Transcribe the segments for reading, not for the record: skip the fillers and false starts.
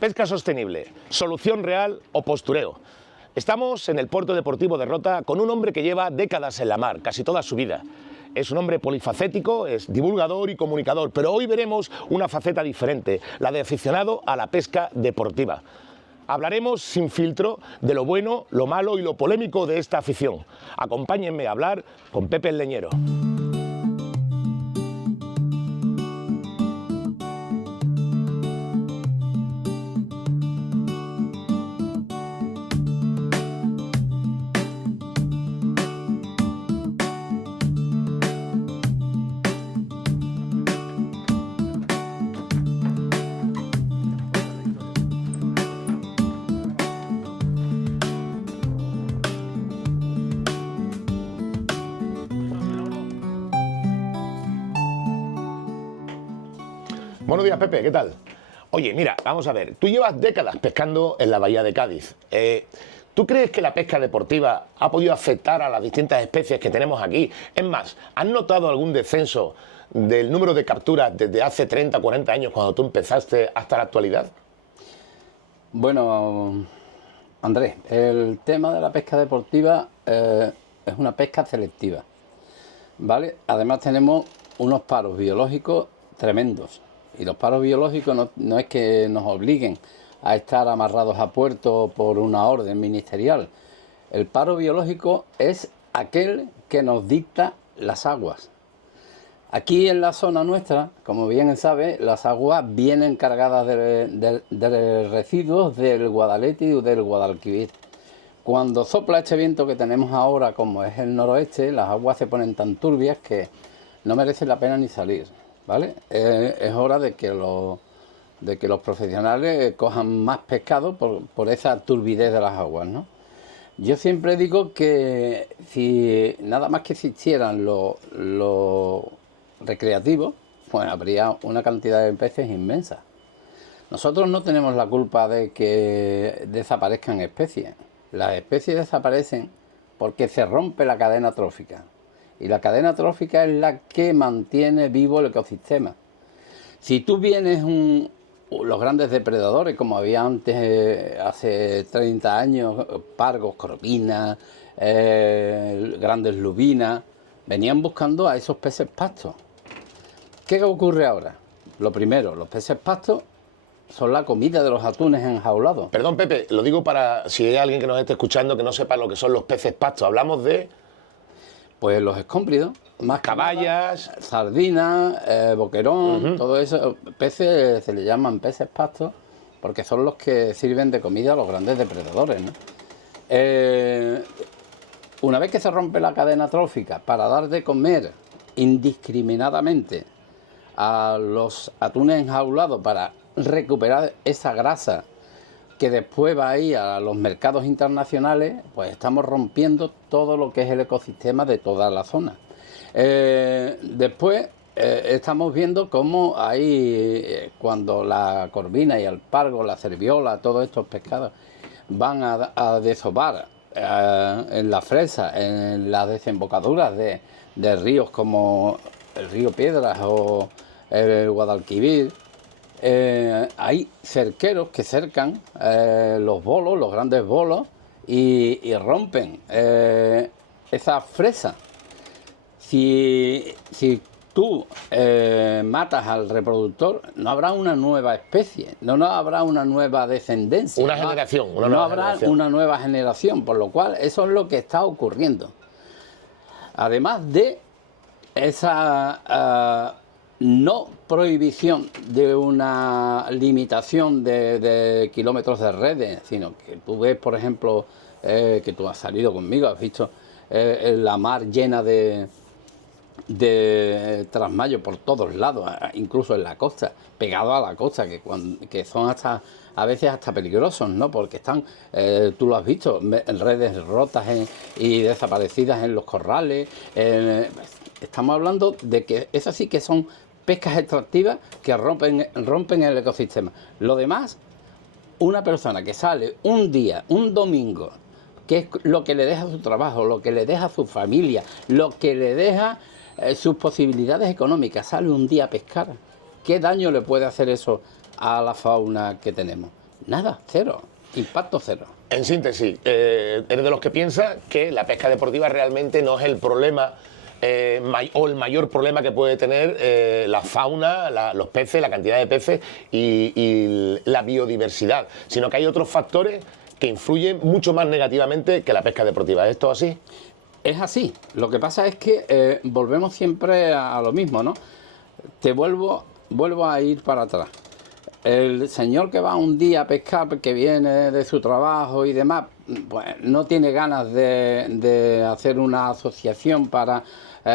Pesca sostenible, solución real o postureo. Estamos en el puerto deportivo de Rota con un hombre que lleva décadas en la mar, casi toda su vida. Es un hombre polifacético, es divulgador y comunicador, pero hoy veremos una faceta diferente, la de aficionado a la pesca deportiva. Hablaremos sin filtro de lo bueno, lo malo y lo polémico de esta afición. Acompáñenme a hablar con Pepe el Leñero. Buenos días, Pepe, ¿qué tal? Oye, mira, vamos a ver, tú llevas décadas pescando en la bahía de Cádiz. ¿Tú crees que la pesca deportiva ha podido afectar a las distintas especies que tenemos aquí? Es más, ¿has notado algún descenso del número de capturas desde hace 30, 40 años, cuando tú empezaste, hasta la actualidad? Bueno, Andrés, el tema de la pesca deportiva es una pesca selectiva, ¿vale? Además tenemos unos paros biológicos tremendos. Y los paros biológicos no es que nos obliguen a estar amarrados a puerto por una orden ministerial. El paro biológico es aquel que nos dicta las aguas. Aquí en la zona nuestra, como bien sabe, las aguas vienen cargadas de residuos del Guadalete y del Guadalquivir. Cuando sopla este viento que tenemos ahora, como es el noroeste, las aguas se ponen tan turbias que no merece la pena ni salir, ¿vale? Es hora de que los profesionales cojan más pescado por esa turbidez de las aguas, ¿no? Yo siempre digo que si nada más que existieran los recreativos, pues habría una cantidad de peces inmensa. Nosotros no tenemos la culpa de que desaparezcan especies. Las especies desaparecen porque se rompe la cadena trófica. Y la cadena trófica es la que mantiene vivo el ecosistema. Si tú vienes los grandes depredadores, como había antes, hace 30 años, pargos, corvinas, grandes lubinas, venían buscando a esos peces pastos. ¿Qué ocurre ahora? Lo primero, los peces pastos son la comida de los atunes enjaulados. Perdón, Pepe, lo digo para si hay alguien que nos esté escuchando que no sepa lo que son los peces pastos. Hablamos de... Pues los escómbridos, más caballas, sardinas, boquerón, todo eso, peces se le llaman peces pastos porque son los que sirven de comida a los grandes depredadores, ¿no? Una vez que se rompe la cadena trófica para dar de comer indiscriminadamente a los atunes enjaulados para recuperar esa grasa que después va a ir a los mercados internacionales, pues estamos rompiendo todo lo que es el ecosistema de toda la zona. Después estamos viendo cómo hay, cuando la corvina y el pargo, la cerviola, todos estos pescados van a desovar en la fresa, en las desembocaduras de ríos como el río Piedras o el Guadalquivir. Hay cerqueros que cercan los bolos, los grandes bolos, y rompen esa fresa. Si tú matas al reproductor, no habrá una nueva especie, no habrá una nueva descendencia. Una generación. No habrá una nueva generación, por lo cual eso es lo que está ocurriendo. Además de esa... no prohibición de una limitación de kilómetros de redes, sino que tú ves, por ejemplo, que tú has salido conmigo, has visto la mar llena de trasmayos por todos lados, incluso en la costa, pegado a la costa, que son a veces hasta peligrosos, ¿no? Porque están, tú lo has visto, en redes rotas y desaparecidas en los corrales. Estamos hablando de que esas sí que son pescas extractivas que rompen el ecosistema. Lo demás, una persona que sale un día, un domingo, que es lo que le deja su trabajo, lo que le deja su familia, lo que le deja sus posibilidades económicas, sale un día a pescar. ¿Qué daño le puede hacer eso a la fauna que tenemos? Nada, cero, impacto cero. En síntesis, eres de los que piensa que la pesca deportiva realmente no es el problema o el mayor problema que puede tener la fauna, los peces, la cantidad de peces y la biodiversidad, sino que hay otros factores que influyen mucho más negativamente que la pesca deportiva. ¿Es esto así? Es así. Lo que pasa es que volvemos siempre a lo mismo, ¿no? Vuelvo a ir para atrás. El señor que va un día a pescar, que viene de su trabajo y demás, pues no tiene ganas de hacer una asociación para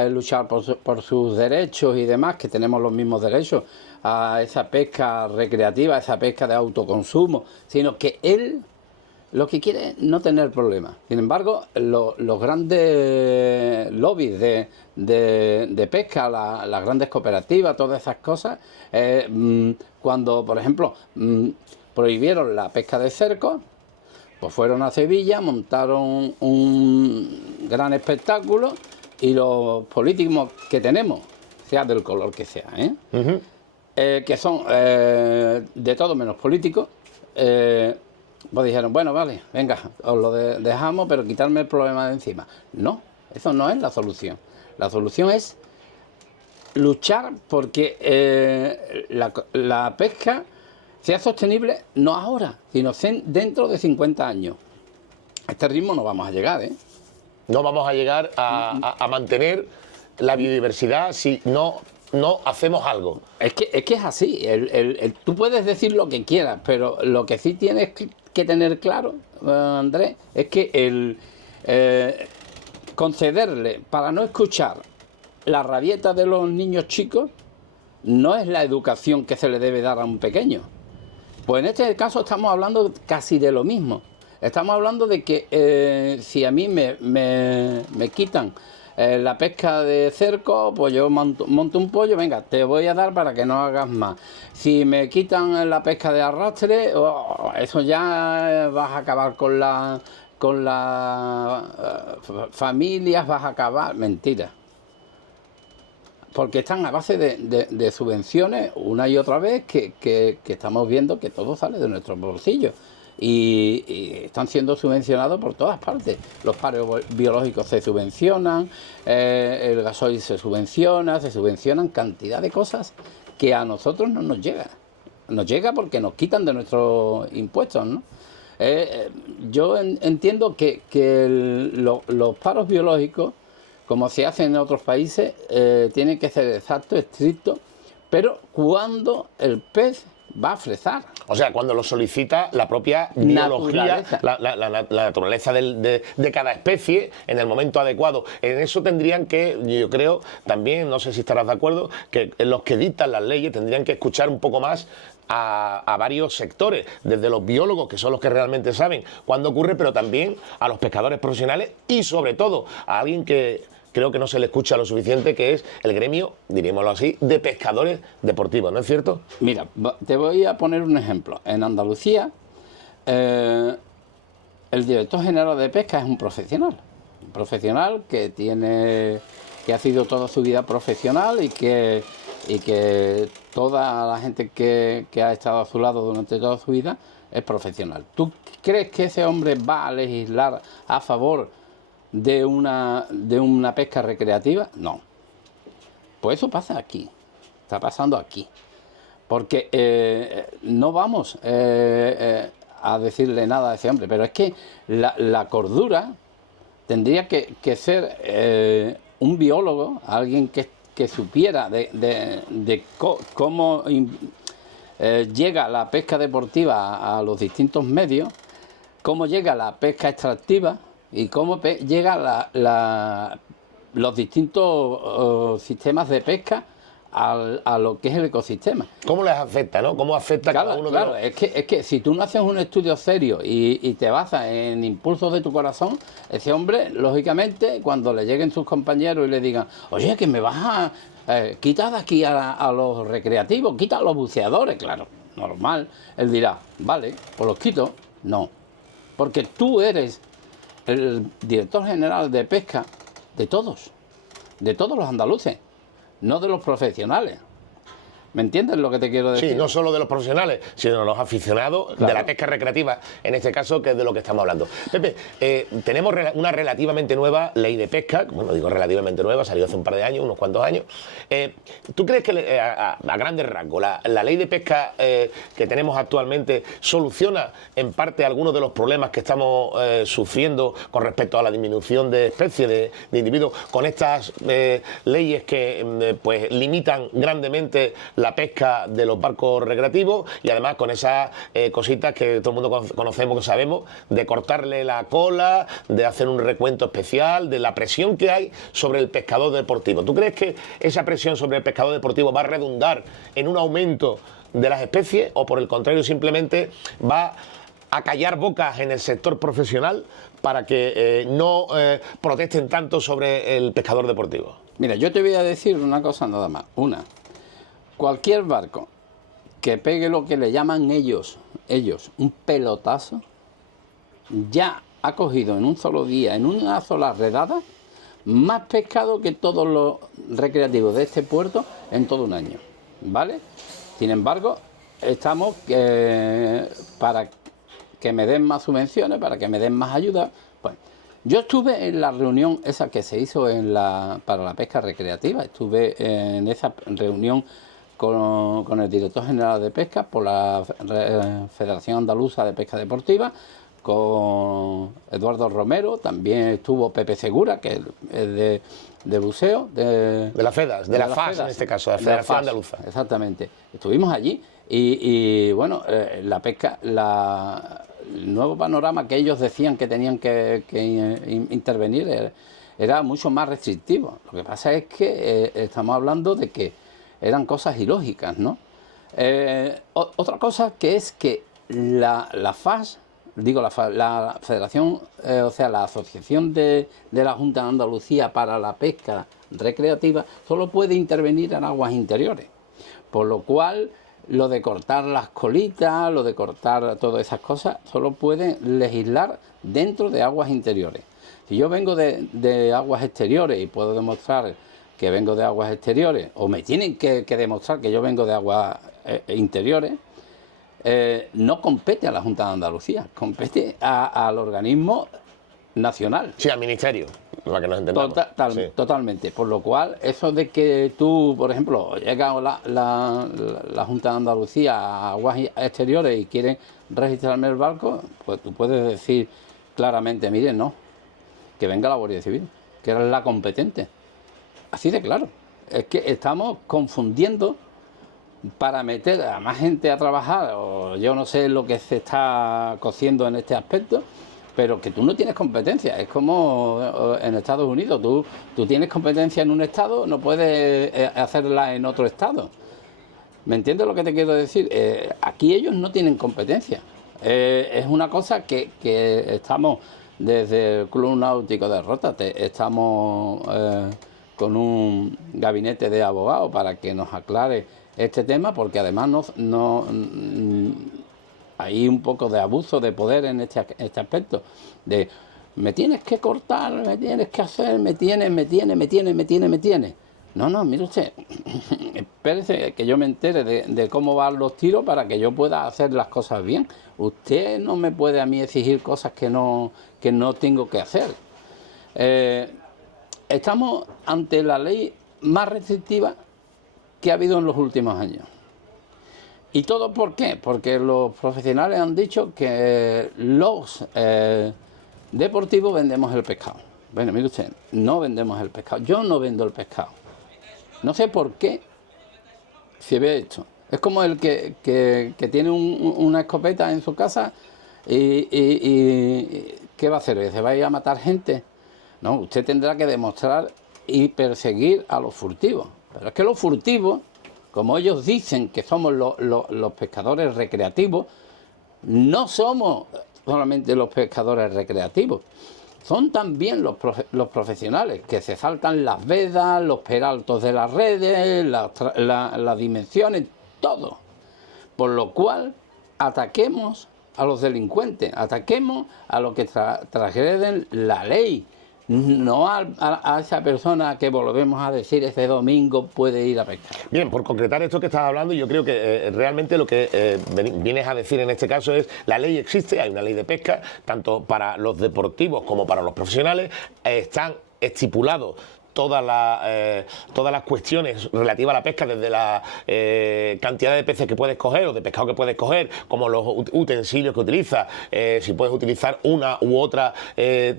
luchar por sus derechos y demás, que tenemos los mismos derechos a esa pesca recreativa, a esa pesca de autoconsumo, sino que él lo que quiere es no tener problemas. Sin embargo, los grandes lobbies de pesca, las grandes cooperativas, todas esas cosas, cuando, por ejemplo, prohibieron la pesca de cercos, pues fueron a Sevilla, montaron un gran espectáculo y los políticos que tenemos, sea del color que sea, que son de todo menos políticos, pues dijeron, bueno, vale, venga, os lo dejamos, pero quitarme el problema de encima. No, eso no es la solución. La solución es luchar porque la pesca sea sostenible no ahora, sino dentro de 50 años. A este ritmo no vamos a llegar, ¿eh? No vamos a llegar a mantener la biodiversidad si no hacemos algo. Es que es así. Tú puedes decir lo que quieras, pero lo que sí tienes que tener claro, Andrés, es que concederle para no escuchar la rabieta de los niños chicos no es la educación que se le debe dar a un pequeño. Pues en este caso estamos hablando casi de lo mismo. Estamos hablando de que si a mí me quitan la pesca de cerco, pues yo monto un pollo, venga, te voy a dar para que no hagas más. Si me quitan la pesca de arrastre, eso ya vas a acabar con las familias, vas a acabar. Mentira. Porque están a base de subvenciones una y otra vez que estamos viendo que todo sale de nuestros bolsillos. Y están siendo subvencionados por todas partes. Los paros biológicos se subvencionan, el gasoil se subvencionan cantidad de cosas que a nosotros no nos llega. Nos llega porque nos quitan de nuestros impuestos, ¿no? Yo entiendo que los paros biológicos, como se hace en otros países, tienen que ser exactos, estrictos, pero cuando el pez va a fresar. O sea, cuando lo solicita la propia biología, la naturaleza de cada especie en el momento adecuado. En eso tendrían que, yo creo, también, no sé si estarás de acuerdo, que los que dictan las leyes tendrían que escuchar un poco más a varios sectores, desde los biólogos, que son los que realmente saben cuándo ocurre, pero también a los pescadores profesionales y, sobre todo, a alguien que creo que no se le escucha lo suficiente, que es el gremio, dirímoslo así, de pescadores deportivos, ¿no es cierto? Mira, te voy a poner un ejemplo. En Andalucía, el director general de pesca es un profesional que ha sido toda su vida profesional y que toda la gente que ha estado a su lado durante toda su vida es profesional. ¿Tú crees que ese hombre va a legislar a favor de una pesca recreativa? No. Pues eso pasa aquí, está pasando aquí. Porque no vamos a decirle nada a ese hombre, pero es que la cordura tendría que ser un biólogo, alguien que supiera de cómo llega la pesca deportiva a los distintos medios, cómo llega la pesca extractiva y cómo llega los distintos sistemas de pesca a lo que es el ecosistema. ¿Cómo les afecta, no? ¿Cómo afecta cada uno de los...? Es que si tú no haces un estudio serio y te basas en impulsos de tu corazón, ese hombre, lógicamente, cuando le lleguen sus compañeros y le digan, oye, que me vas a quitar de aquí a los recreativos, quita a los buceadores, claro, normal. Él dirá, vale, pues los quito. No, porque tú eres el director general de pesca de todos los andaluces, no de los profesionales. ¿Me entiendes lo que te quiero decir? Sí, no solo de los profesionales, sino de los aficionados de la pesca recreativa, en este caso, que es de lo que estamos hablando. Pepe, tenemos una relativamente nueva ley de pesca, bueno, digo relativamente nueva, salió hace un par de años, unos cuantos años. ¿Tú crees que a grandes rasgos la ley de pesca que tenemos actualmente soluciona en parte algunos de los problemas que estamos sufriendo con respecto a la disminución de especies, de individuos, con estas leyes que pues limitan grandemente la pesca de los barcos recreativos y además con esas cositas que todo el mundo conocemos, que sabemos, de cortarle la cola, de hacer un recuento especial, de la presión que hay sobre el pescador deportivo? ¿Tú crees que esa presión sobre el pescador deportivo va a redundar en un aumento de las especies o por el contrario simplemente va a callar bocas en el sector profesional para que no protesten tanto sobre el pescador deportivo? Mira, yo te voy a decir una cosa nada más. Cualquier barco que pegue lo que le llaman ellos, un pelotazo, ya ha cogido en un solo día, en una sola redada, más pescado que todos los recreativos de este puerto en todo un año, ¿vale? Sin embargo, estamos para que me den más subvenciones, para que me den más ayuda. Pues, yo estuve en la reunión esa que se hizo para la pesca recreativa, estuve en esa reunión con el director general de pesca por la Federación Andaluza de Pesca Deportiva, con Eduardo Romero, también estuvo Pepe Segura, que es de buceo. De la FEDAS, de la FAS en este caso, de la Federación Andaluza. Exactamente. Estuvimos allí y bueno, la pesca, el nuevo panorama que ellos decían que tenían que intervenir era mucho más restrictivo. Lo que pasa es que estamos hablando de que eran cosas ilógicas, ¿no? Otra cosa que es que la FAS, la Federación, o sea, la Asociación de la Junta de Andalucía para la Pesca Recreativa, solo puede intervenir en aguas interiores. Por lo cual, lo de cortar las colitas, lo de cortar todas esas cosas, solo pueden legislar dentro de aguas interiores. Si yo vengo de aguas exteriores y puedo demostrar que vengo de aguas exteriores, o me tienen que demostrar que yo vengo de aguas interiores, no compete a la Junta de Andalucía, compete al organismo nacional. Sí, al ministerio, para que nos entendamos. Sí. Totalmente. Por lo cual, eso de que tú, por ejemplo, llega la Junta de Andalucía a aguas exteriores y quieren registrarme el barco, pues tú puedes decir claramente, miren, no, que venga la Guardia Civil, que es la competente. Así de claro. Es que estamos confundiendo para meter a más gente a trabajar, o yo no sé lo que se está cociendo en este aspecto, pero que tú no tienes competencia. Es como en Estados Unidos, tú tienes competencia en un estado, no puedes hacerla en otro estado. ¿Me entiendes lo que te quiero decir? Aquí ellos no tienen competencia. Es una cosa que estamos, desde el Club Náutico de Rota, estamos con un gabinete de abogados para que nos aclare este tema, porque además hay un poco de abuso de poder en este aspecto, de me tienes que cortar, me tienes que hacer, me tiene. No, mire usted, espérese que yo me entere de cómo van los tiros para que yo pueda hacer las cosas bien. Usted no me puede a mí exigir cosas que no tengo que hacer. Estamos ante la ley más restrictiva que ha habido en los últimos años. ¿Y todo por qué? Porque los profesionales han dicho que los deportivos vendemos el pescado. Bueno, mire usted, no vendemos el pescado. Yo no vendo el pescado. No sé por qué se ve esto. Es como el que tiene una escopeta en su casa y ¿qué va a hacer? ¿Se va a ir a matar gente? No, usted tendrá que demostrar y perseguir a los furtivos. Pero es que los furtivos, como ellos dicen que somos los pescadores recreativos, no somos solamente los pescadores recreativos, son también los profesionales que se saltan las vedas, los peraltos de las redes, las dimensiones, todo. Por lo cual, ataquemos a los delincuentes, ataquemos a los que transgreden la ley, No a esa persona que volvemos a decir ese domingo puede ir a pescar. Bien, por concretar esto que estás hablando, yo creo que realmente lo que vienes a decir en este caso es la ley existe, hay una ley de pesca, tanto para los deportivos como para los profesionales, están estipulados todas las cuestiones relativas a la pesca, desde la cantidad de peces que puedes coger o de pescado que puedes coger, como los utensilios que utilizas, si puedes utilizar una u otra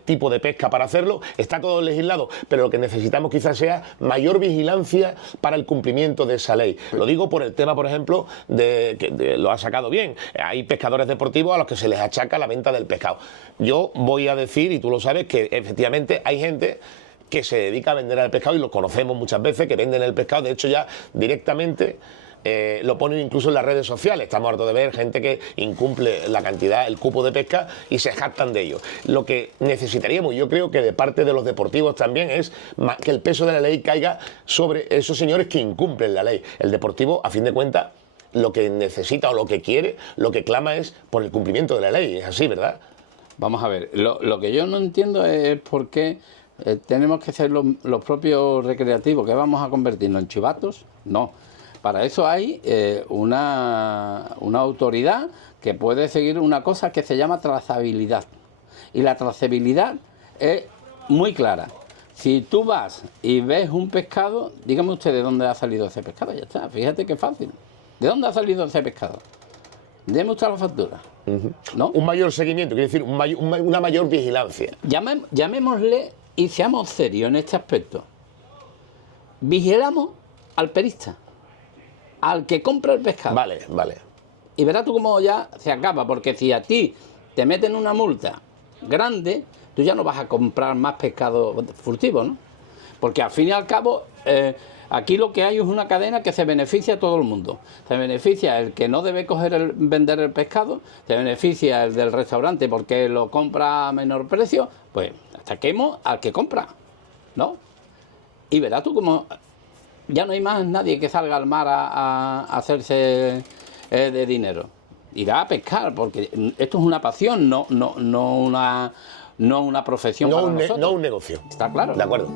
tipo de pesca para hacerlo, está todo legislado, pero lo que necesitamos quizás sea mayor vigilancia para el cumplimiento de esa ley. Lo digo por el tema, por ejemplo, lo ha sacado bien, hay pescadores deportivos a los que se les achaca la venta del pescado. Yo voy a decir, y tú lo sabes, que efectivamente hay gente que se dedica a vender el pescado, y lo conocemos muchas veces, que venden el pescado, de hecho ya directamente lo ponen incluso en las redes sociales. Estamos hartos de ver gente que incumple la cantidad, el cupo de pesca, y se jactan de ello. Lo que necesitaríamos, yo creo que de parte de los deportivos también, es que el peso de la ley caiga sobre esos señores que incumplen la ley. El deportivo, a fin de cuentas, lo que necesita o lo que quiere, lo que clama es por el cumplimiento de la ley. Es así, ¿verdad? Vamos a ver, lo que yo no entiendo es por qué tenemos que ser los propios recreativos, que vamos a convertirnos en chivatos. No, para eso hay una autoridad que puede seguir una cosa que se llama trazabilidad. Y la trazabilidad es muy clara. Si tú vas y ves un pescado, dígame usted de dónde ha salido ese pescado, ya está, fíjate qué fácil. ¿De dónde ha salido ese pescado? Deme usted la factura. ¿No? Un mayor seguimiento, quiere decir una mayor vigilancia. Llamémosle y seamos serios en este aspecto. Vigilamos al perista, al que compra el pescado. Vale, vale. Y verás tú cómo ya se acaba, porque si a ti te meten una multa grande, tú ya no vas a comprar más pescado furtivo, ¿no? Porque al fin y al cabo, aquí lo que hay es una cadena que se beneficia a todo el mundo. Se beneficia el que no debe vender el pescado, se beneficia el del restaurante porque lo compra a menor precio, pues saquemos al que compra, ¿no? Y verás tú como ya no hay más nadie que salga al mar a hacerse de dinero. Irá a pescar, porque esto es una pasión, no una profesión para nosotros. No un negocio. Está claro. De acuerdo.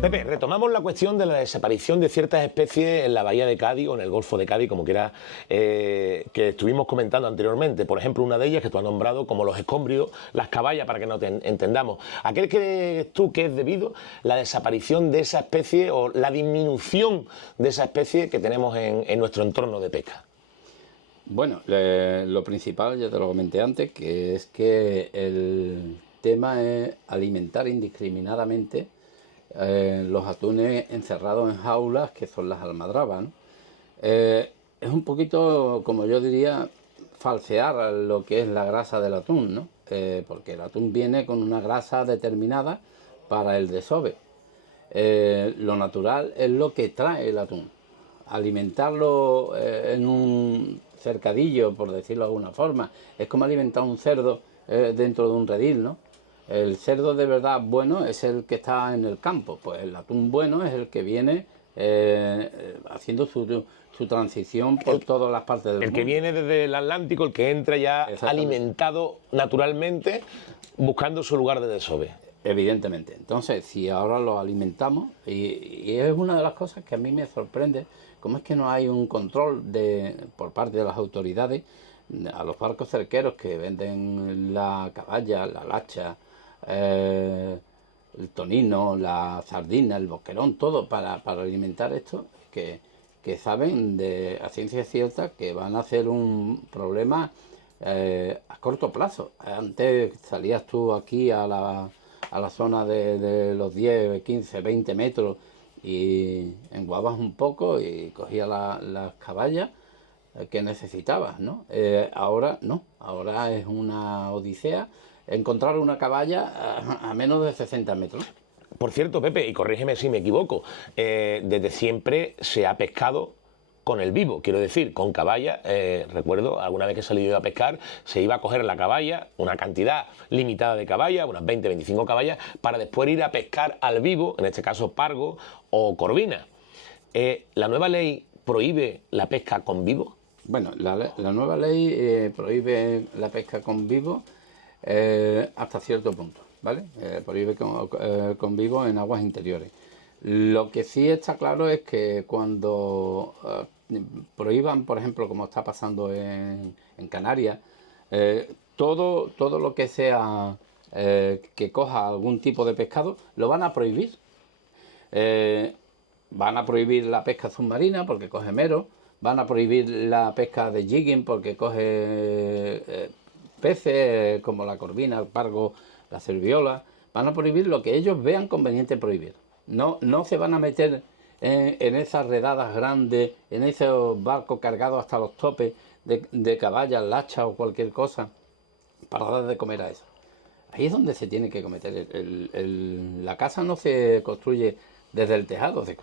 Pepe, retomamos la cuestión de la desaparición de ciertas especies en la bahía de Cádiz o en el Golfo de Cádiz, como quiera, que estuvimos comentando anteriormente. Por ejemplo, una de ellas que tú has nombrado como los escómbridos, las caballas, para que nos entendamos. ¿A qué crees tú que es debido la desaparición de esa especie o la disminución de esa especie que tenemos en nuestro entorno de pesca? Bueno, lo principal, ya te lo comenté antes, que es que el tema es alimentar indiscriminadamente los atunes encerrados en jaulas, que son las almadrabas, ¿no? Es un poquito, como yo diría, falsear lo que es la grasa del atún, ¿no? Porque el atún viene con una grasa determinada para el desove. Lo natural es lo que trae el atún. Alimentarlo en un cercadillo, por decirlo de alguna forma, es como alimentar un cerdo dentro de un redil, ¿no? El cerdo de verdad bueno es el que está en el campo, pues el atún bueno es el que viene haciendo su transición por todas las partes del mundo. El que viene desde el Atlántico, el que entra ya alimentado naturalmente, buscando su lugar de desove. Evidentemente. Entonces, si ahora lo alimentamos, y es una de las cosas que a mí me sorprende, cómo es que no hay un control por parte de las autoridades a los barcos cerqueros que venden la caballa, la lacha, el tonino, la sardina, el boquerón, todo para alimentar esto, que saben a ciencia cierta que van a ser un problema a corto plazo. Antes salías tú aquí a la zona de los 10, 15, 20 metros y enguabas un poco y cogías las caballas que necesitabas, ¿no? Ahora no, ahora es una odisea encontrar una caballa a menos de 60 metros. Por cierto, Pepe, y corrígeme si me equivoco, desde siempre se ha pescado con el vivo, quiero decir, con caballa. Recuerdo, alguna vez que he salido a pescar, se iba a coger la caballa, una cantidad limitada de caballa, unas 20-25 caballas, para después ir a pescar al vivo, en este caso pargo o corvina. ¿La nueva ley prohíbe la pesca con vivo? Bueno, la nueva ley prohíbe la pesca con vivo hasta cierto punto, ¿vale? Prohíbe con vivo en aguas interiores. Lo que sí está claro es que cuando prohíban, por ejemplo, como está pasando en Canarias, todo lo que sea que coja algún tipo de pescado, lo van a prohibir. Van a prohibir la pesca submarina porque coge mero, van a prohibir la pesca de jigging porque coge peces como la corvina, el pargo, la cerviola. Van a prohibir lo que ellos vean conveniente prohibir. No se van a meter en esas redadas grandes, en esos barcos cargados hasta los topes de caballas, lachas o cualquier cosa para dar de comer a eso. Ahí es donde se tiene que cometer. La casa no se construye desde el tejado, se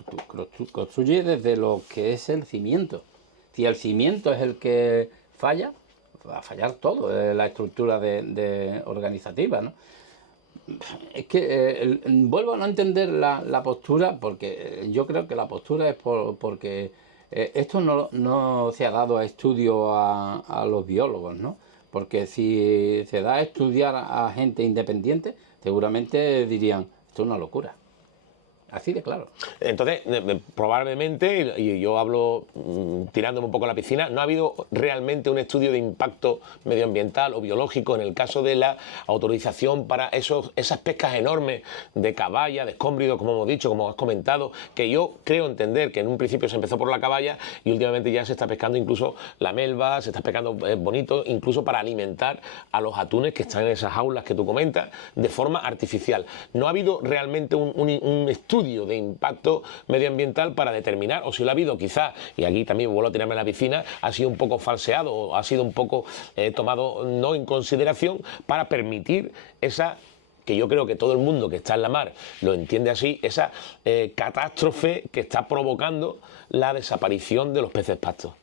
construye desde lo que es el cimiento. Si el cimiento es el que falla, va a fallar todo, la estructura organizativa, ¿no? Es que vuelvo a no entender la postura, porque yo creo que la postura es porque esto no se ha dado a estudio a los biólogos, ¿no? Porque si se da a estudiar a gente independiente, seguramente dirían, esto es una locura. Así de claro. Entonces, probablemente, y yo hablo tirándome un poco a la piscina, no ha habido realmente un estudio de impacto medioambiental o biológico en el caso de la autorización para esas pescas enormes de caballa, de escómbrido, como hemos dicho, como has comentado, que yo creo entender que en un principio se empezó por la caballa y últimamente ya se está pescando incluso la melva, se está pescando bonito, incluso para alimentar a los atunes que están en esas jaulas que tú comentas, de forma artificial. No ha habido realmente un estudio de impacto medioambiental para determinar, o si lo ha habido quizás, y aquí también vuelvo a tirarme a la piscina, ha sido un poco falseado o ha sido un poco tomado no en consideración para permitir esa, que yo creo que todo el mundo que está en la mar lo entiende así, esa catástrofe que está provocando la desaparición de los peces pastos.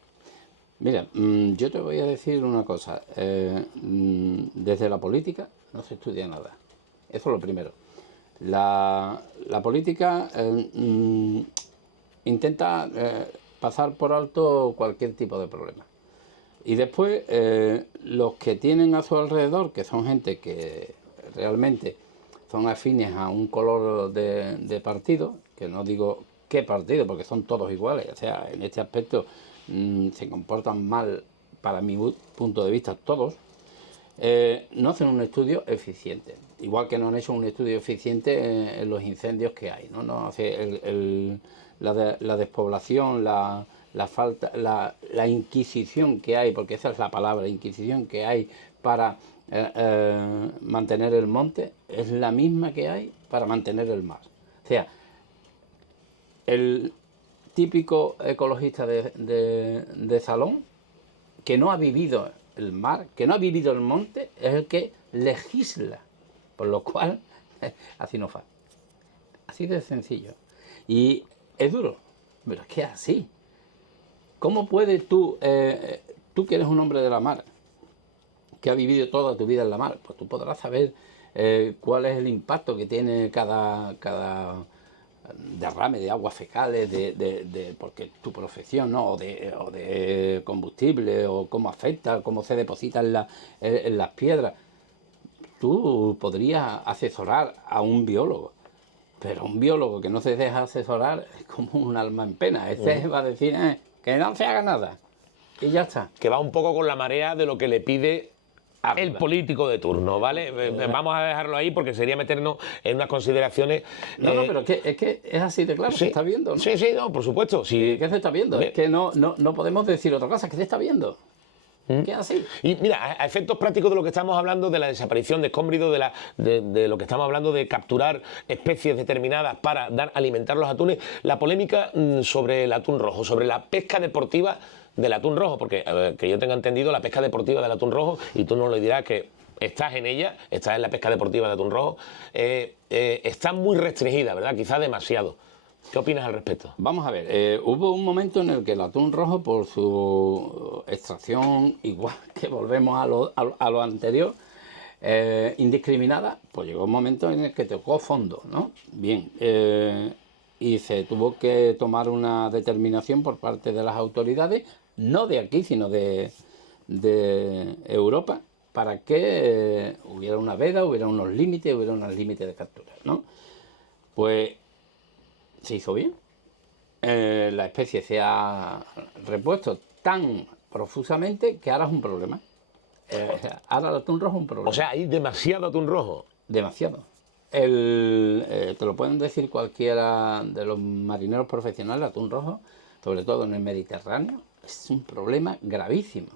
Mira, yo te voy a decir una cosa. Desde la política no se estudia nada. Eso es lo primero. La política intenta pasar por alto cualquier tipo de problema. Y después, los que tienen a su alrededor, que son gente que realmente son afines a un color de partido, que no digo qué partido, porque son todos iguales, o sea, en este aspecto se comportan mal, para mi punto de vista, todos, no hacen un estudio eficiente. Igual que no han hecho un estudio eficiente en los incendios que hay, ¿no? No hace la despoblación, la falta, la inquisición que hay, porque esa es la palabra, inquisición que hay para mantener el monte, es la misma que hay para mantener el mar. O sea, el típico ecologista de salón, que no ha vivido el mar, que no ha vivido el monte, es el que legisla, por lo cual así no fa. Así de sencillo. Y es duro, pero es que es así. ¿Cómo puedes tú que eres un hombre de la mar, que ha vivido toda tu vida en la mar, pues tú podrás saber cuál es el impacto que tiene cada derrame de aguas fecales, porque tu profesión, ¿no? o de combustible, o cómo afecta, cómo se deposita en las piedras? Tú podrías asesorar a un biólogo, pero un biólogo que no se deja asesorar es como un alma en pena. Este va a decir que no se haga nada y ya está. Que va un poco con la marea de lo que le pide el político de turno, ¿vale? Vamos a dejarlo ahí porque sería meternos en unas consideraciones... No, pero es que es así de claro, sí, se está viendo, ¿no? Sí, no, por supuesto. Sí. ¿Qué se está viendo? Es que no podemos decir otra cosa, que se está viendo. ¿Qué es así? Y mira, a efectos prácticos de lo que estamos hablando, de la desaparición de escómbridos, de lo que estamos hablando de capturar especies determinadas para alimentar los atunes, la polémica sobre el atún rojo, sobre la pesca deportiva del atún rojo, porque que yo tenga entendido, la pesca deportiva del atún rojo, y tú nos lo dirás que estás en ella, estás en la pesca deportiva de atún rojo, está muy restringida, ¿verdad? Quizás demasiado. ¿Qué opinas al respecto? Vamos a ver, hubo un momento en el que el atún rojo, por su extracción, igual que volvemos a lo anterior, indiscriminada, pues llegó un momento en el que tocó fondo, ¿no? Bien, y se tuvo que tomar una determinación por parte de las autoridades, no de aquí, sino de Europa, para que hubiera una veda, hubiera unos límites de captura, ¿no? Pues se hizo bien. La especie se ha repuesto tan profusamente que ahora es un problema. Ahora el atún rojo es un problema. O sea, hay demasiado atún rojo. Demasiado. Te lo pueden decir cualquiera de los marineros profesionales, el atún rojo, sobre todo en el Mediterráneo, es un problema gravísimo.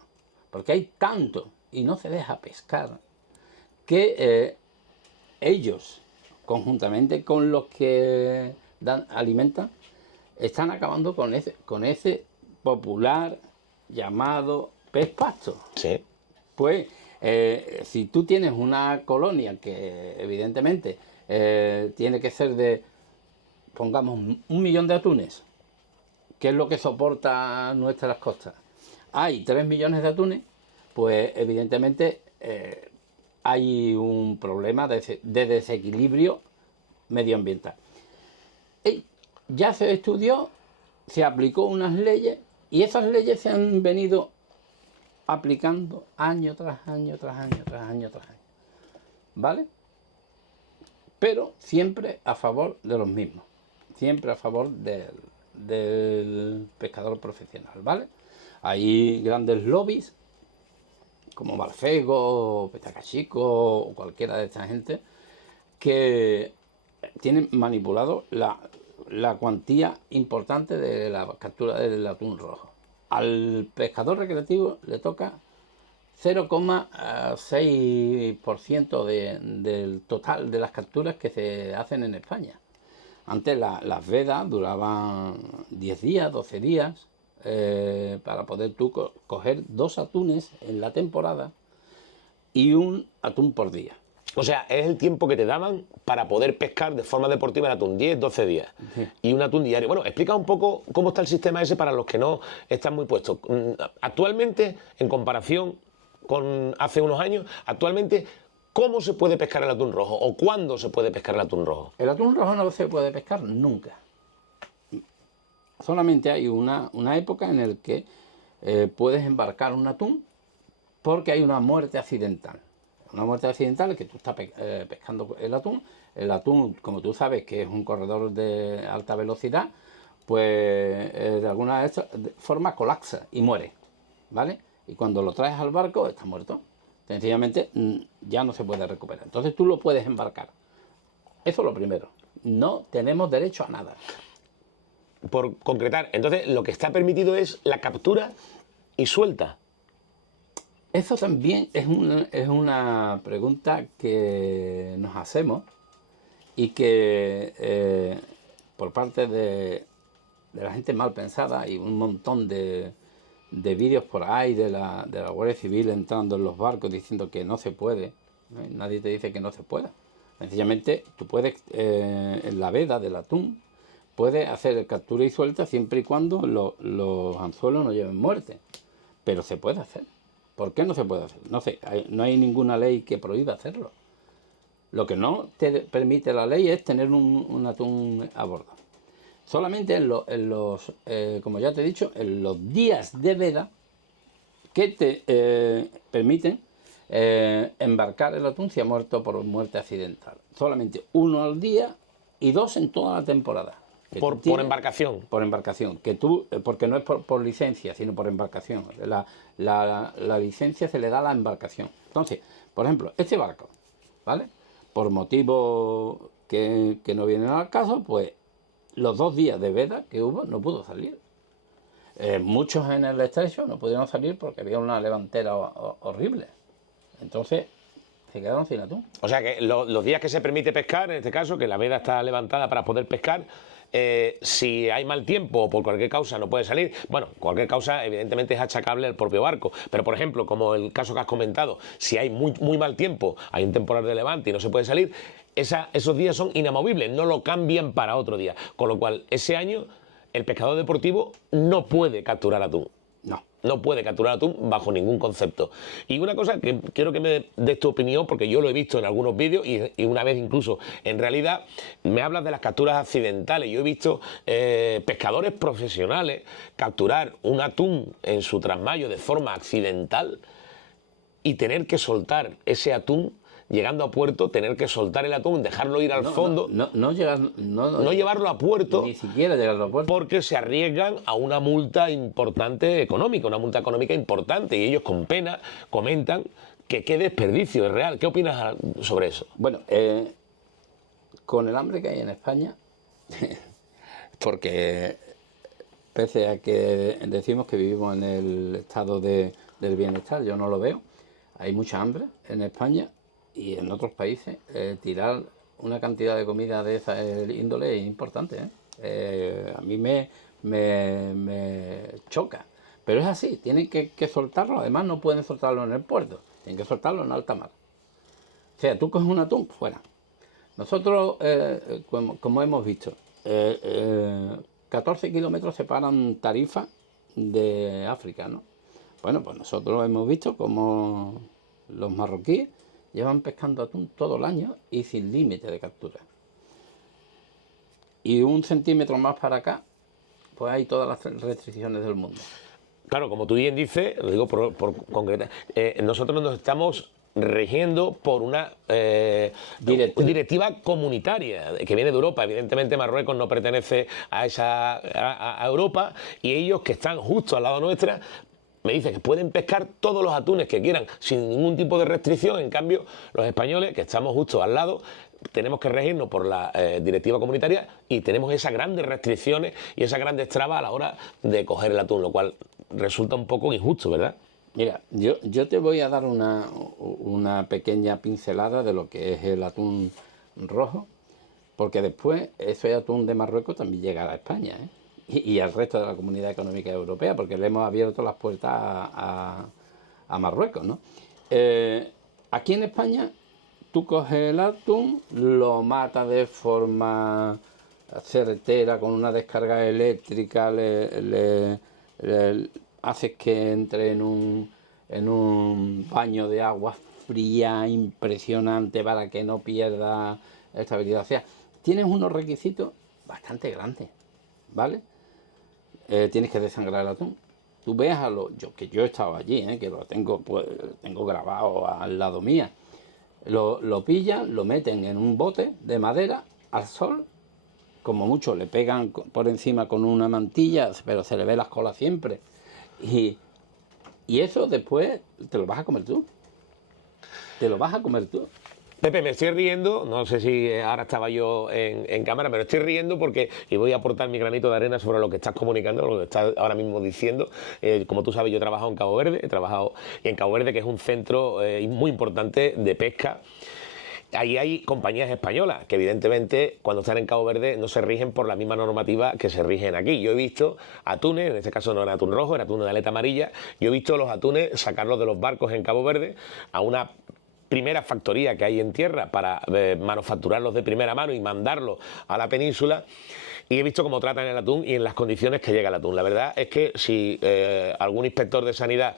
Porque hay tanto y no se deja pescar que ellos, conjuntamente con los que alimentan, están acabando con ese popular llamado pez pasto. Sí. Pues si tú tienes una colonia que evidentemente tiene que ser de, pongamos, 1 millón de atunes, que es lo que soporta nuestras costas, hay 3 millones de atunes, pues evidentemente hay un problema de desequilibrio medioambiental. Y ya se estudió, se aplicó unas leyes y esas leyes se han venido aplicando año tras año, tras año, tras año, tras año. ¿Vale? Pero siempre a favor de los mismos. Siempre a favor del pescador profesional, ¿vale? Hay grandes lobbies, como Balfego, Petacachico o cualquiera de esta gente, que tienen manipulado la cuantía importante de la captura del atún rojo. Al pescador recreativo le toca 0,6% del total de las capturas que se hacen en España. Antes las vedas duraban 10 días, 12 días, para poder tú coger 2 atunes en la temporada y un atún por día. O sea, es el tiempo que te daban para poder pescar de forma deportiva el atún, 10, 12 días. Sí. Y un atún diario. Bueno, explica un poco cómo está el sistema ese para los que no están muy puestos. Actualmente, en comparación con hace unos años, actualmente, ¿cómo se puede pescar el atún rojo? ¿O cuándo se puede pescar el atún rojo? El atún rojo no se puede pescar nunca. Solamente hay una época en la que puedes embarcar un atún porque hay una muerte accidental. Una muerte accidental es que tú estás pescando el atún. El atún, como tú sabes, que es un corredor de alta velocidad, pues de alguna forma colapsa y muere, ¿vale? Y cuando lo traes al barco, está muerto. Sencillamente ya no se puede recuperar. Entonces tú lo puedes embarcar. Eso es lo primero. No tenemos derecho a nada. Por concretar, entonces lo que está permitido es la captura y suelta. Eso también es una pregunta que nos hacemos y que por parte de la gente mal pensada, hay un montón de vídeos por ahí de la Guardia Civil entrando en los barcos diciendo que no se puede. Nadie te dice que no se pueda. Sencillamente tú puedes, en la veda del atún, puedes hacer captura y suelta siempre y cuando los anzuelos no lleven muerte. Pero se puede hacer. ¿Por qué no se puede hacer? No sé, no hay ninguna ley que prohíba hacerlo. Lo que no te permite la ley es tener un atún a bordo. Solamente en los como ya te he dicho, en los días de veda que te permiten embarcar el atún si ha muerto por muerte accidental. Solamente 1 al día y 2 en toda la temporada. Por embarcación. Por embarcación, porque no es por licencia, sino por embarcación. La licencia se le da a la embarcación. Entonces, por ejemplo, este barco, ¿vale? Por motivos que no vienen al caso, pues los 2 días de veda que hubo no pudo salir. Muchos en el estrecho no pudieron salir porque había una levantera horrible. Entonces se quedaron sin atún. O sea que los días que se permite pescar, en este caso, que la veda está levantada para poder pescar, si hay mal tiempo o por cualquier causa no puede salir, bueno, cualquier causa evidentemente es achacable al propio barco, pero por ejemplo, como el caso que has comentado, si hay muy mal tiempo, hay un temporal de levante y no se puede salir, esos días son inamovibles, no lo cambian para otro día. Con lo cual, ese año, el pescador deportivo no puede capturar atún. No. No puede capturar atún bajo ningún concepto. Y una cosa que quiero que me des tu opinión, porque yo lo he visto en algunos vídeos y una vez incluso en realidad, me hablas de las capturas accidentales. Yo he visto pescadores profesionales capturar un atún en su trasmayo de forma accidental y tener que soltar ese atún. Llegando a puerto, tener que soltar el atún, dejarlo ir al fondo, no llevarlo a puerto, ni siquiera llevarlo a puerto, porque se arriesgan a una multa importante económica, una multa económica importante, y ellos con pena comentan que qué desperdicio es real. ¿Qué opinas sobre eso? Bueno, con el hambre que hay en España, porque pese a que decimos que vivimos en el estado del bienestar, yo no lo veo, hay mucha hambre en España. Y en otros países, tirar una cantidad de comida de esa índole es importante, a mí me choca. Pero es así, tienen que soltarlo. Además, no pueden soltarlo en el puerto, tienen que soltarlo en alta mar. O sea, tú coges un atún, fuera. Nosotros, como hemos visto, 14 kilómetros separan Tarifa de África, ¿no? Bueno, pues nosotros hemos visto como los marroquíes llevan pescando atún todo el año y sin límite de captura. Y 1 centímetro más para acá, pues hay todas las restricciones del mundo. Claro, como tú bien dices, lo digo por concretar, nosotros nos estamos rigiendo por una directiva comunitaria que viene de Europa. Evidentemente Marruecos no pertenece a Europa, y ellos, que están justo al lado nuestra, me dicen que pueden pescar todos los atunes que quieran sin ningún tipo de restricción. En cambio, los españoles, que estamos justo al lado, tenemos que regirnos por la directiva comunitaria y tenemos esas grandes restricciones y esas grandes trabas a la hora de coger el atún, lo cual resulta un poco injusto, ¿verdad? Mira, yo te voy a dar una pequeña pincelada de lo que es el atún rojo, porque después ese atún de Marruecos también llegará a España, y al resto de la Comunidad Económica Europea, porque le hemos abierto las puertas a Marruecos, ¿no? Aquí en España, tú coges el atún, lo matas de forma certera con una descarga eléctrica, le haces que entre en un baño de agua fría impresionante para que no pierda estabilidad. O sea, tienes unos requisitos bastante grandes, ¿vale? Tienes que desangrar el atún. Tú ves yo he estado allí, que lo tengo grabado al lado mía. Lo pillan, lo meten en un bote de madera al sol, como mucho le pegan por encima con una mantilla, pero se le ve las colas siempre. Y eso después te lo vas a comer tú. Te lo vas a comer tú. Pepe, me estoy riendo, no sé si ahora estaba yo en cámara, pero estoy riendo porque, y voy a aportar mi granito de arena sobre lo que estás comunicando, lo que estás ahora mismo diciendo. Como tú sabes, yo he trabajado en Cabo Verde, y en Cabo Verde, que es un centro muy importante de pesca. Ahí hay compañías españolas que evidentemente cuando están en Cabo Verde no se rigen por la misma normativa que se rigen aquí. Yo he visto atunes, en este caso no era atún rojo, era atún de aleta amarilla. Yo he visto los atunes sacarlos de los barcos en Cabo Verde a una primera factoría que hay en tierra para manufacturarlos de primera mano y mandarlos a la península, y he visto cómo tratan el atún y en las condiciones que llega el atún. La verdad es que si algún inspector de sanidad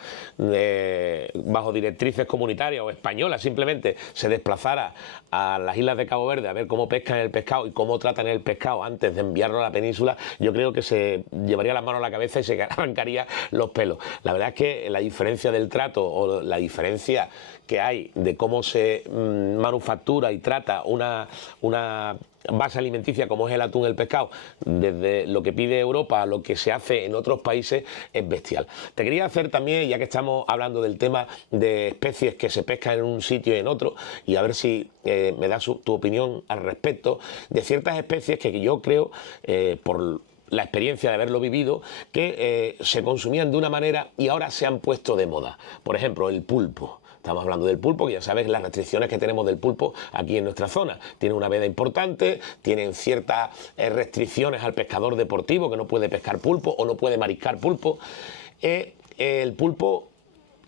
bajo directrices comunitarias o españolas simplemente se desplazara a las islas de Cabo Verde a ver cómo pescan el pescado y cómo tratan el pescado antes de enviarlo a la península, yo creo que se llevaría las manos a la cabeza y se arrancaría los pelos. La verdad es que la diferencia del trato o la diferencia que hay de cómo se manufactura y trata una base alimenticia como es el atún, el pescado, desde lo que pide Europa a lo que se hace en otros países, es bestial. Te quería hacer también, ya que estamos hablando del tema de especies que se pescan en un sitio y en otro, y a ver si me das tu opinión al respecto, de ciertas especies que yo creo, por la experiencia de haberlo vivido, que se consumían de una manera y ahora se han puesto de moda. Por ejemplo, el pulpo. Estamos hablando del pulpo, que ya sabes las restricciones que tenemos del pulpo aquí en nuestra zona. Tiene una veda importante, tienen ciertas restricciones al pescador deportivo, que no puede pescar pulpo o no puede mariscar pulpo. El pulpo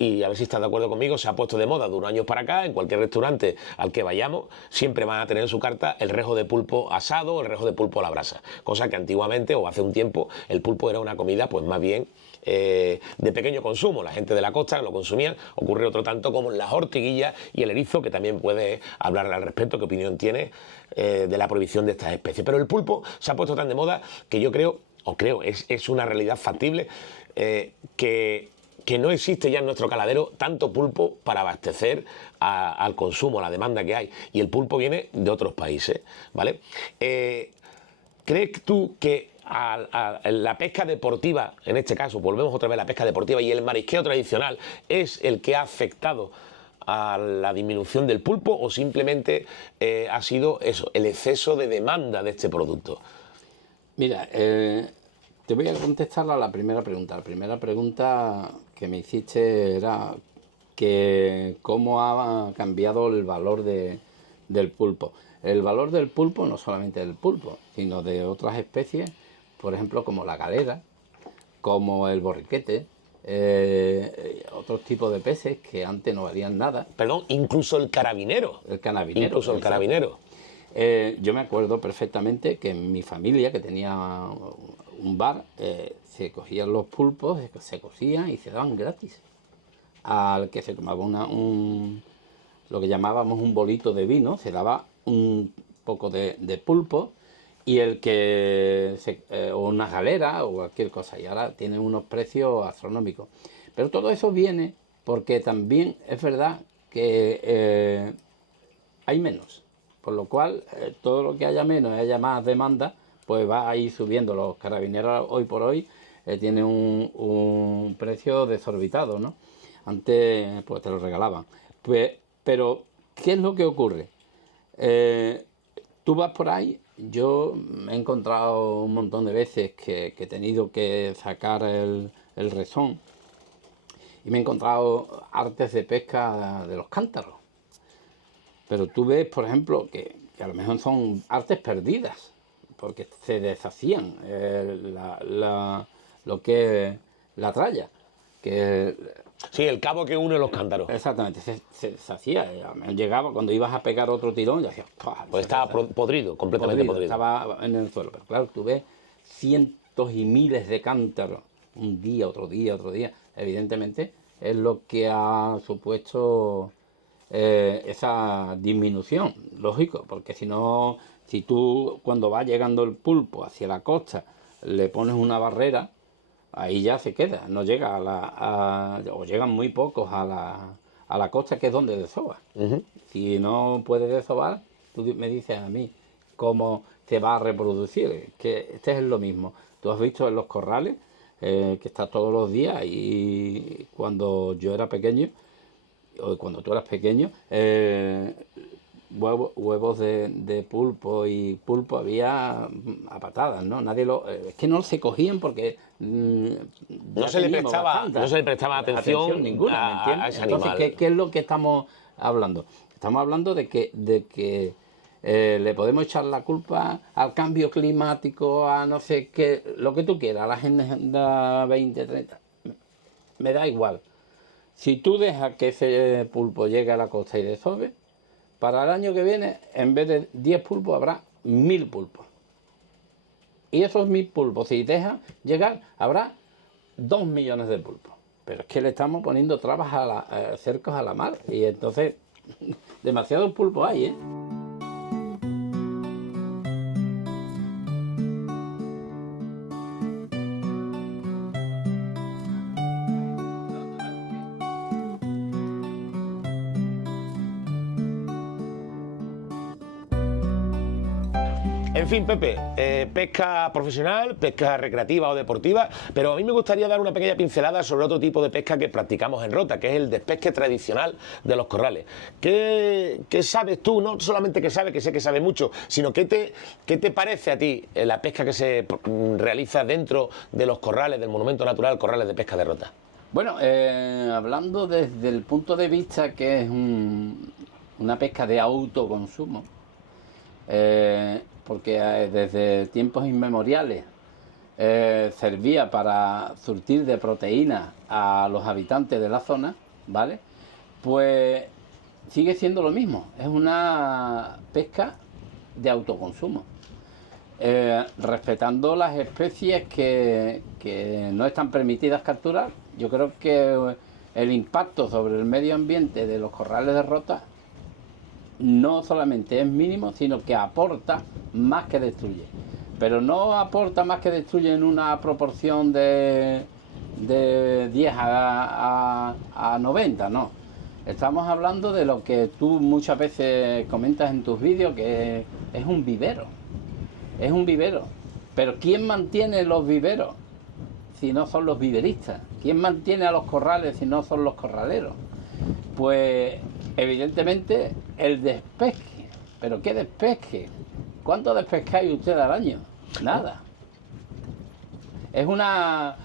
y a ver si estás de acuerdo conmigo, se ha puesto de moda de unos años para acá. En cualquier restaurante al que vayamos siempre van a tener en su carta el rejo de pulpo asado o el rejo de pulpo a la brasa, cosa que antiguamente o hace un tiempo el pulpo era una comida pues más bien de pequeño consumo. La gente de la costa lo consumía. Ocurre otro tanto como las ortiguillas y el erizo, que también puede hablar al respecto. ¿Qué opinión tiene de la prohibición de estas especies? Pero el pulpo se ha puesto tan de moda que yo creo, es una realidad factible, que no existe ya en nuestro caladero tanto pulpo para abastecer al consumo, a la demanda que hay. Y el pulpo viene de otros países, ¿vale? ¿Crees tú que la pesca deportiva, en este caso, volvemos otra vez a la pesca deportiva, y el marisqueo tradicional es el que ha afectado a la disminución del pulpo, o simplemente ha sido eso, el exceso de demanda de este producto? Mira, te voy a contestar a la primera pregunta. La primera pregunta que me hiciste era que cómo ha cambiado el valor del pulpo. El valor del pulpo, no solamente del pulpo, sino de otras especies, por ejemplo, como la galera, como el borriquete, otros tipos de peces que antes no valían nada. Perdón, incluso el carabinero. El carabinero. Incluso el carabinero. Yo me acuerdo perfectamente que en mi familia, que tenía un bar, se cogían los pulpos, se cocían y se daban gratis. Al que se tomaba lo que llamábamos un bolito de vino, se daba un poco de pulpo, y o una galera o cualquier cosa, y ahora tienen unos precios astronómicos. Pero todo eso viene porque también es verdad que hay menos, por lo cual todo lo que haya menos y haya más demanda, pues va a ir subiendo. Los carabineros hoy por hoy tienen un precio desorbitado, ¿no? Antes pues te lo regalaban. Pues, pero, ¿qué es lo que ocurre? Tú vas por ahí. Yo me he encontrado un montón de veces que he tenido que sacar el rezón, y me he encontrado artes de pesca de los cántaros. Pero tú ves, por ejemplo, que a lo mejor son artes perdidas, porque se deshacían lo que es la tralla. Sí, el cabo que une los cántaros. Exactamente, se deshacía. Llegaba, cuando ibas a pegar otro tirón, ya decías, pues estaba podrido, completamente podrido. Estaba en el suelo. Pero claro, tú ves cientos y miles de cántaros, un día, otro día, otro día. Evidentemente es lo que ha supuesto esa disminución, lógico, porque si no, si tú cuando va llegando el pulpo hacia la costa le pones una barrera, ahí ya se queda, no llega o llegan muy pocos a la costa, que es donde desova. Si no puede desovar, tú me dices a mí cómo se va a reproducir, que este es lo mismo. Tú has visto en los corrales que está todos los días, y cuando yo era pequeño, o cuando tú eras pequeño, huevos de pulpo y pulpo había a patadas, ¿no? Es que no se cogían porque no se le prestaba atención ninguna, ¿me entiendes? a ese Entonces, animal. ¿qué es lo que estamos hablando? Estamos hablando de que le podemos echar la culpa al cambio climático, a no sé qué, lo que tú quieras, a la Agenda 2030. Me da igual. Si tú dejas que ese pulpo llegue a la costa y desove, para el año que viene, en vez de 10 pulpos, habrá 1000 pulpos. Y esos 1000 pulpos, si dejan llegar, habrá 2 millones de pulpos. Pero es que le estamos poniendo trabas cercos a la mar. Y entonces, demasiados pulpos hay, ¿eh? En fin, Pepe, pesca profesional, pesca recreativa o deportiva, pero a mí me gustaría dar una pequeña pincelada sobre otro tipo de pesca que practicamos en Rota, que es el despesque tradicional de los corrales. ¿Qué sabes tú? No solamente que sabes, que sé que sabes mucho, sino ¿qué te parece a ti la pesca que se realiza dentro de los corrales del Monumento Natural Corrales de Pesca de Rota? Bueno, hablando desde el punto de vista que es una pesca de autoconsumo, porque desde tiempos inmemoriales servía para surtir de proteínas a los habitantes de la zona, ¿vale? Pues sigue siendo lo mismo, es una pesca de autoconsumo, respetando las especies que no están permitidas capturar. Yo creo que el impacto sobre el medio ambiente de los corrales de rota no solamente es mínimo, sino que aporta más que destruye. Pero no aporta más que destruye en una proporción de 10 a 90, no. Estamos hablando de lo que tú muchas veces comentas en tus vídeos, que es un vivero. Es un vivero. Pero ¿quién mantiene los viveros si no son los viveristas? ¿Quién mantiene a los corrales si no son los corraleros? Pues evidentemente el despesque. ¿Pero qué despesque? ¿Cuánto despescáis usted al año? Nada. Es una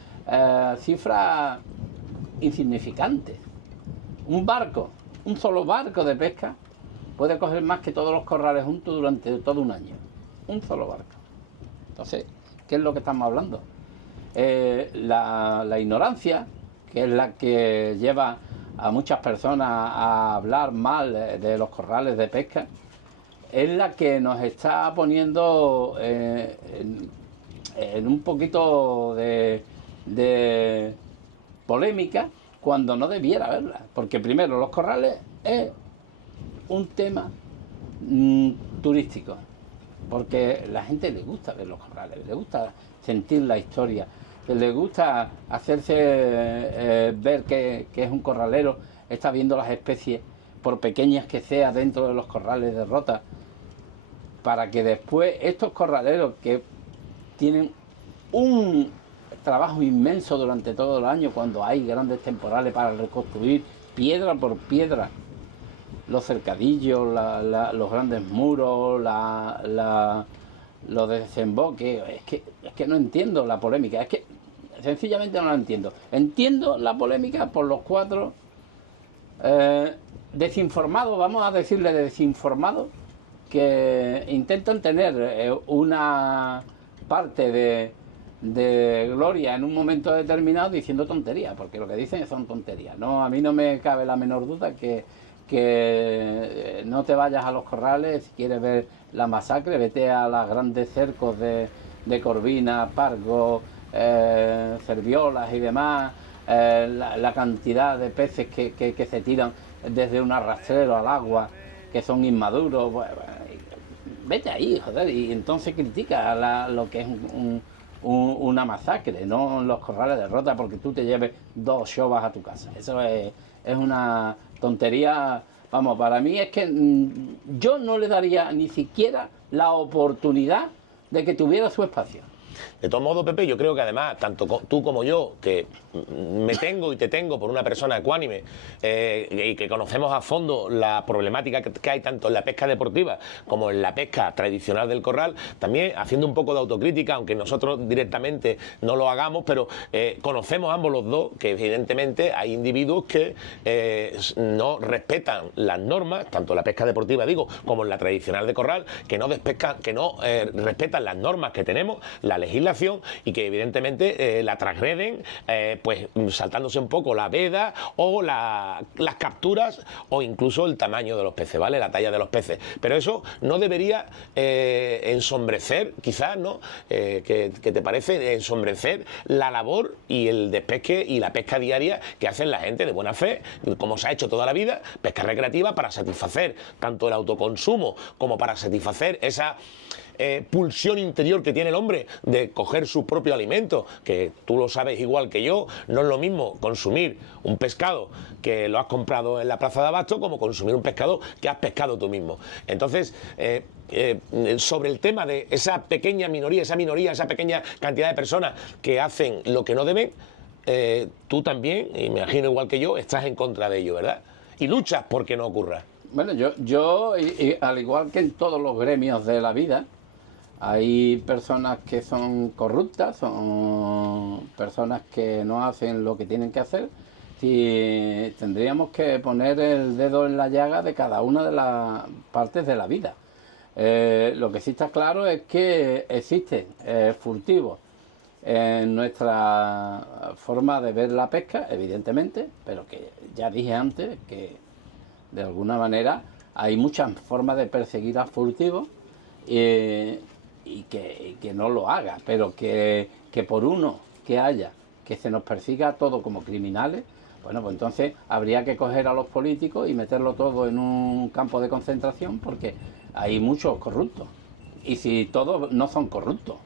cifra insignificante. Un barco, un solo barco de pesca, puede coger más que todos los corrales juntos durante todo un año. Un solo barco. Entonces, ¿qué es lo que estamos hablando? La ignorancia, que es la que lleva a muchas personas a hablar mal de los corrales de pesca, es la que nos está poniendo en un poquito de polémica cuando no debiera haberla. Porque primero, los corrales es un tema turístico, porque la gente le gusta ver los corrales, le gusta sentir la historia, le gusta hacerse ver que es un corralero, está viendo las especies, por pequeñas que sean, dentro de los corrales de rota, para que después estos corraleros que tienen un trabajo inmenso durante todo el año, cuando hay grandes temporales para reconstruir piedra por piedra los cercadillos, los grandes muros, los desemboques, es que no entiendo la polémica, es que sencillamente no la entiendo. Entiendo la polémica por los 4 desinformados, vamos a decirle desinformados, que intentan tener una parte de gloria en un momento determinado diciendo tonterías, porque lo que dicen son tonterías. No, a mí no me cabe la menor duda que no te vayas a los corrales. Si quieres ver la masacre, vete a los grandes cercos de corvinas, pargos, cerviolas y demás, la cantidad de peces que se tiran desde un arrastrero al agua, que son inmaduros. Vete ahí, joder, y entonces critica lo que es una masacre, no los corrales de rota porque tú te lleves 2 chovas a tu casa. Eso es una tontería. Vamos, para mí es que yo no le daría ni siquiera la oportunidad de que tuviera su espacio. De todos modos, Pepe, yo creo que además, tanto tú como yo, que me tengo y te tengo por una persona ecuánime y que conocemos a fondo la problemática que hay tanto en la pesca deportiva como en la pesca tradicional del corral, también haciendo un poco de autocrítica, aunque nosotros directamente no lo hagamos, pero conocemos ambos los dos que evidentemente hay individuos que no respetan las normas, tanto en la pesca deportiva, digo, como en la tradicional de corral, que no respetan las normas que tenemos, la legislación, y que evidentemente la transgreden, pues saltándose un poco la veda o las capturas o incluso el tamaño de los peces, ¿vale? La talla de los peces. Pero eso no debería ensombrecer, quizás, ¿no? ¿Qué te parece? Ensombrecer la labor y el despesque y la pesca diaria que hacen la gente de buena fe, como se ha hecho toda la vida, pesca recreativa para satisfacer tanto el autoconsumo como para satisfacer esa pulsión interior que tiene el hombre de coger su propio alimento, que tú lo sabes igual que yo. No es lo mismo consumir un pescado que lo has comprado en la plaza de abasto como consumir un pescado que has pescado tú mismo. Entonces, sobre el tema de esa pequeña minoría, esa pequeña cantidad de personas que hacen lo que no deben, tú también, y me imagino igual que yo, estás en contra de ello, ¿verdad? Y luchas por que no ocurra. Bueno, yo al igual que en todos los gremios de la vida, hay personas que son corruptas, son personas que no hacen lo que tienen que hacer. Si tendríamos que poner el dedo en la llaga de cada una de las partes de la vida. Lo que sí está claro es que existen furtivos en nuestra forma de ver la pesca, evidentemente, pero que ya dije antes que de alguna manera hay muchas formas de perseguir a furtivos y que no lo haga, pero que por uno que haya, que se nos persiga a todos como criminales, bueno, pues entonces habría que coger a los políticos y meterlo todo en un campo de concentración porque hay muchos corruptos. Y si todos no son corruptos,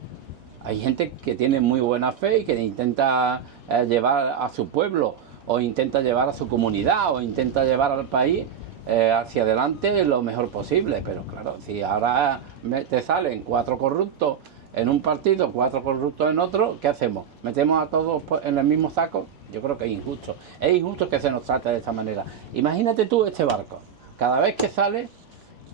hay gente que tiene muy buena fe y que intenta llevar a su pueblo o intenta llevar a su comunidad o intenta llevar al país hacia adelante lo mejor posible. Pero claro, si ahora te salen 4 corruptos en un partido, 4 corruptos en otro, ¿qué hacemos? ¿Metemos a todos en el mismo saco? Yo creo que es injusto. Es injusto que se nos trate de esta manera. Imagínate tú este barco. Cada vez que sale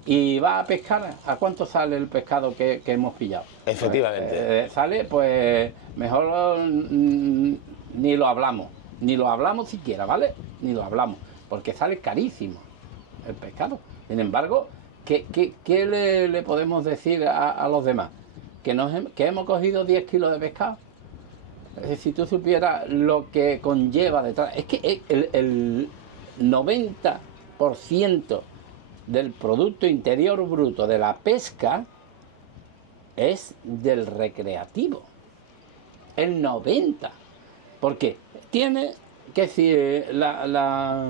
y va a pescar, ¿a cuánto sale el pescado que hemos pillado? Efectivamente. Pues, sale, pues mejor ni lo hablamos. Ni lo hablamos siquiera, ¿vale? Ni lo hablamos. Porque sale carísimo el pescado. Sin embargo, ¿qué le podemos decir a los demás? Que hemos cogido 10 kilos de pescado. Si tú supieras lo que conlleva detrás. Es que el 90% del Producto Interior Bruto de la pesca es del recreativo. El 90%. Porque tiene que si las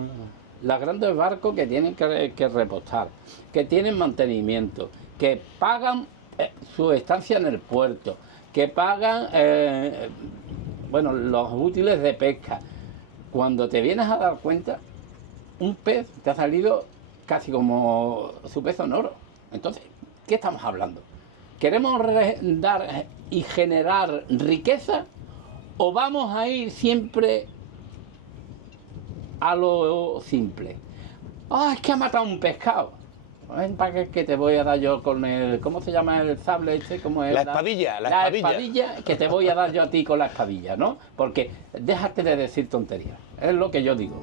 grandes barcos que tienen que repostar, que tienen mantenimiento, que pagan su estancia en el puerto, que pagan bueno, los útiles de pesca. Cuando te vienes a dar cuenta, un pez te ha salido casi como su pez en oro. Entonces, ¿qué estamos hablando? ¿Queremos dar y generar riqueza o vamos a ir siempre a lo simple? Ah, es que ha matado un pescado. ¿Para qué te voy a dar yo con el... ¿Cómo se llama el sable este? ¿Cómo es La espadilla, la espadilla que te voy a dar yo a ti con la espadilla, ¿no? Porque déjate de decir tonterías. Es lo que yo digo.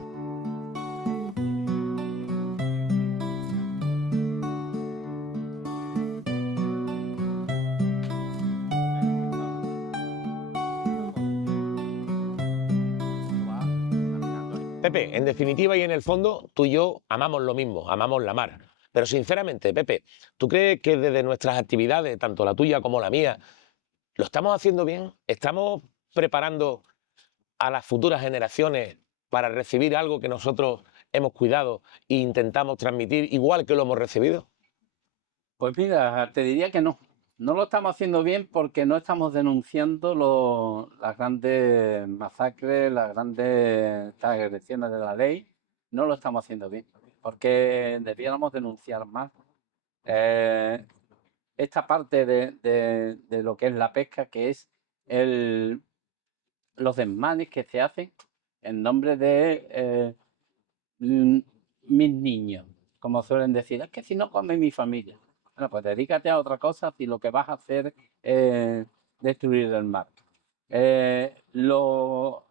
Pepe, en definitiva y en el fondo, tú y yo amamos lo mismo, amamos la mar. Pero sinceramente, Pepe, ¿tú crees que desde nuestras actividades, tanto la tuya como la mía, lo estamos haciendo bien? ¿Estamos preparando a las futuras generaciones para recibir algo que nosotros hemos cuidado e intentamos transmitir igual que lo hemos recibido? Pues mira, te diría que no. No lo estamos haciendo bien porque no estamos denunciando las grandes masacres, las grandes agresiones de la ley. No lo estamos haciendo bien porque debiéramos denunciar más esta parte de lo que es la pesca, que es los desmanes que se hacen en nombre de mis niños, como suelen decir, es que si no come mi familia. Bueno, pues dedícate a otra cosa si lo que vas a hacer es destruir el mar. Lo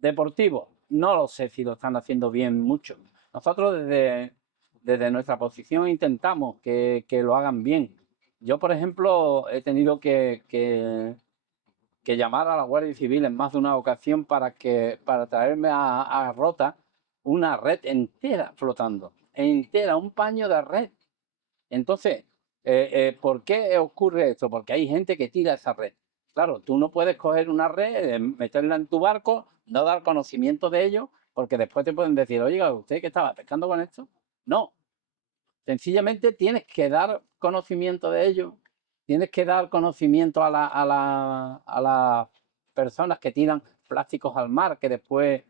deportivo, no lo sé si lo están haciendo bien mucho. Nosotros desde nuestra posición intentamos que lo hagan bien. Yo, por ejemplo, he tenido que llamar a la Guardia Civil en más de una ocasión para traerme a Rota una red entera flotando, entera, un paño de red. Entonces, ¿por qué ocurre esto? Porque hay gente que tira esa red. Claro, tú no puedes coger una red, meterla en tu barco, no dar conocimiento de ello, porque después te pueden decir, oiga, ¿usted que estaba pescando con esto? No, sencillamente tienes que dar conocimiento de ello, tienes que dar conocimiento a las personas que tiran plásticos al mar, que después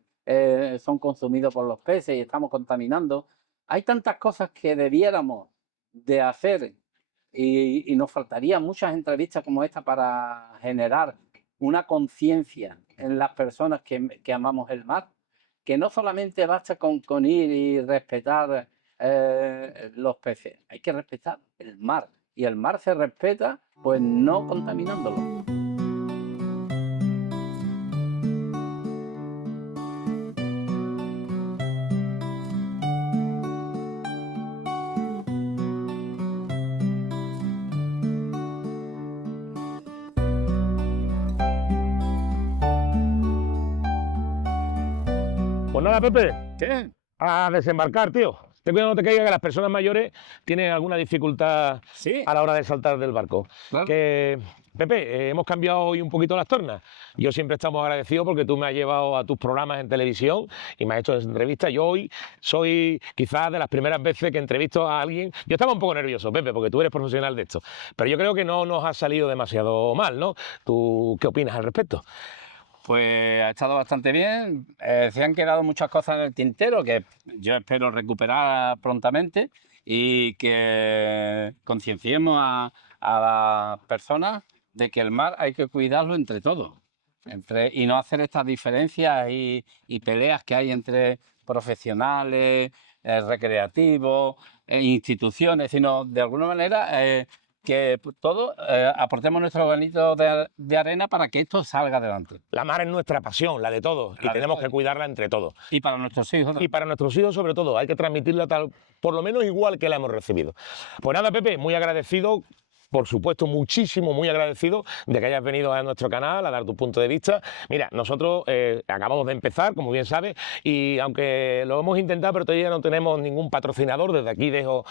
son consumidos por los peces y estamos contaminando. Hay tantas cosas que debiéramos de hacer y nos faltarían muchas entrevistas como esta para generar una conciencia en las personas que amamos el mar, que no solamente basta con ir y respetar los peces, hay que respetar el mar. Y el mar se respeta pues no contaminándolo. Pues nada, Pepe, ¿Qué? a desembarcar, tío. Ten cuidado, no te caiga, que las personas mayores tienen alguna dificultad Sí. a la hora de saltar del barco. Claro. Que, Pepe, hemos cambiado hoy un poquito las tornas. Yo siempre estamos agradecidos porque tú me has llevado a tus programas en televisión y me has hecho entrevistas. Yo hoy soy quizás de las primeras veces que entrevisto a alguien. Yo estaba un poco nervioso, Pepe, porque tú eres profesional de esto. Pero yo creo que no nos ha salido demasiado mal, ¿no? ¿Tú qué opinas al respecto? Pues ha estado bastante bien. Se han quedado muchas cosas en el tintero que yo espero recuperar prontamente y que concienciemos a las personas de que el mar hay que cuidarlo entre todos. Y no hacer estas diferencias y peleas que hay entre profesionales, recreativos, instituciones, sino de alguna manera que todos aportemos nuestro granito de arena para que esto salga adelante. La mar es nuestra pasión, la de todos, y tenemos que cuidarla entre todos. Y para nuestros hijos. Y para nuestros hijos, sobre todo, hay que transmitirla tal, por lo menos igual que la hemos recibido. Pues nada, Pepe, muy agradecido. Por supuesto, muchísimo, muy agradecido de que hayas venido a nuestro canal a dar tu punto de vista. Mira, nosotros acabamos de empezar, como bien sabes, y aunque lo hemos intentado, pero todavía no tenemos ningún patrocinador. Desde aquí dejo,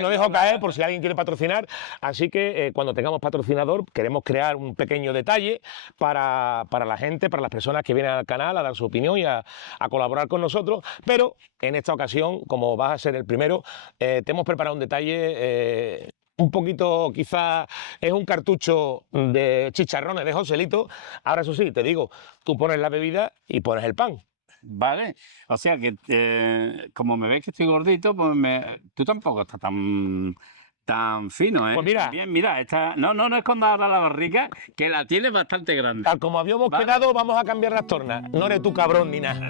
lo dejo caer por si alguien quiere patrocinar. Así que cuando tengamos patrocinador, queremos crear un pequeño detalle para la gente, para las personas que vienen al canal a dar su opinión y a colaborar con nosotros. Pero en esta ocasión, como vas a ser el primero, te hemos preparado un detalle un poquito, quizás es un cartucho de chicharrones de Joselito. Ahora eso sí, te digo, tú pones la bebida y pones el pan. Vale, o sea que como me ves que estoy gordito, pues tú tampoco estás tan fino, ¿eh? Pues mira. Bien, mira, no escondas ahora la barriga, que la tienes bastante grande. Tal como habíamos quedado, vamos a cambiar las tornas. No eres tú cabrón ni nada.